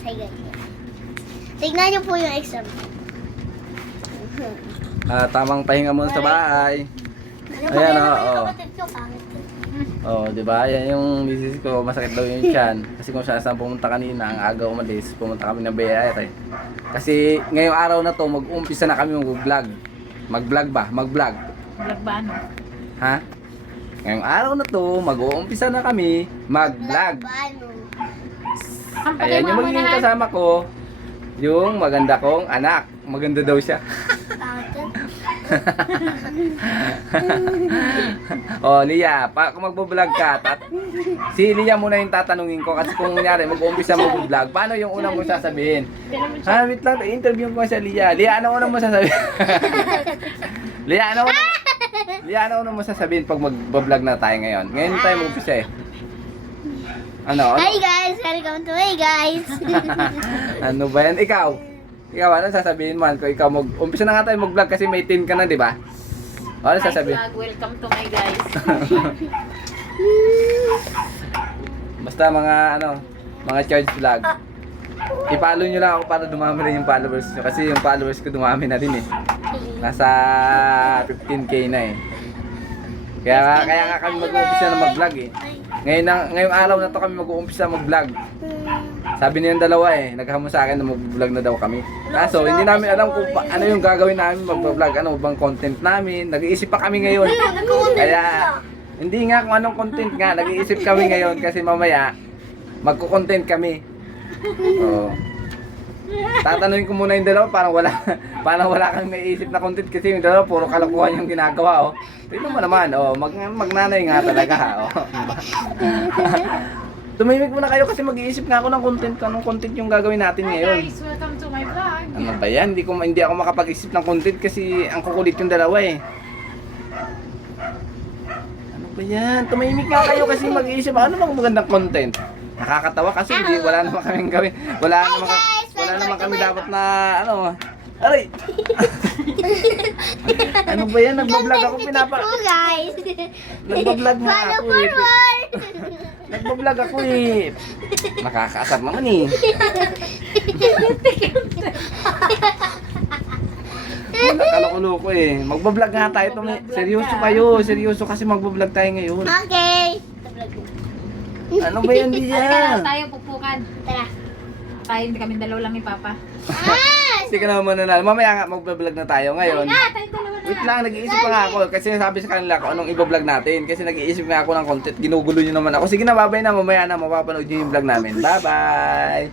Ay, ganyan. Tignan niyo po yung exam. Tamang pahinga muna sa bahay. Ano Ayan, naman oo. yung kapatid ko, pangit. Oh, di ba? Yan yung misis ko, masakit daw yung tiyan. Kasi kung saan pumunta kanina, ang aga umalis, pumunta kami ng BIR. Kasi ngayong araw na to, mag-umpisa na kami mag-vlog. Mag-vlog ba? Mag-vlog. Vlog ba ano? Ha? Ngayong araw na to, mag-uumpisa na kami mag-vlog. Ano? Ayan yung magiging kasama ko, yung maganda kong anak. Maganda daw siya. Pangit yun. Oh, Lia, kung magbo-vlog ka, si Lia muna yung tatanungin ko kasi kung kunyari mag-uumpisa mag-vlog, paano yung unang mo sasabihin? Wait lang, interview ko si Lia. Lia, ano unang mo sasabihin? Lia, ano unang mo sasabihin pag mag-vlog na tayo ngayon? Ngayon tayo mag-umpisa eh. Ano? Hi guys! Welcome to my guys! Ano ba yan? Ikaw, ano sasabihin mo? Kung ikaw umpisa na nga tayo mag-vlog kasi may 10 ka na, di ba? Ano Hi sasabihin? vlog, welcome to my guys. Basta mga charge vlog. I-follow nyo lang ako para dumami rin yung followers nyo. Kasi yung followers ko dumami na din eh. Nasa 15k na eh. Kaya nga kami mag-uumpisa na mag-vlog eh. Ngayong araw na to kami mag-uumpisa mag-vlog. Sabi nilang dalawa eh, naghamon sa akin na mag-vlog na daw kami. Kaso hindi namin alam kung ano yung gagawin namin mag-vlog, ano bang content namin. Nag-iisip pa kami ngayon. Kaya hindi nga kung anong content nga, nag-iisip kami ngayon kasi mamaya magko-content kami. So, tatanungin ko muna yung dalawa parang wala kang naiisip na content kasi yung dalawa puro kalokohan yung ginagawa oh. Tingnan mo naman oh, magnanay nga talaga oh. Tumimik muna kayo kasi mag-iisip nga ako ng content, anong content yung gagawin natin Hi ngayon. guys, welcome to my vlog. Ano ba yan? Hindi ako makapag-isip ng content kasi ang kukulit yung dalawa eh. Ano ba yan? Tumimik nga kayo kasi mag-iisip ano bang magandang content. Nakakatawa kasi wala naman kaming gawin. Wala naman kami dapat na ano. Aray! Ano ba yan? Nagbablog ako guys! Nagbablog nga Follow ako eh. forward! Nagbablog ako eh. Nakakaasar naman eh. Wala kaloko-loko eh. Magbablog nga tayo. Seryoso kayo. Seryoso kasi magbablog tayo ngayon. Okay! Ano ba yan diyan? Tayo pupukan. Tara! Tayo, hindi kami dalawa lang ni Papa. Hindi ka naman nanalo. Mamaya nga magbablog na tayo ngayon. Tayo dalawa na. Wait lang, nag-iisip pa nga ako. Kasi sabi sa kanila ko anong iba-vlog natin. Kasi nag-iisip nga ako ng content. Ginugulo nyo naman ako. Sige na, babay na. Mamaya na mapapanood nyo yung vlog namin. Bye-bye!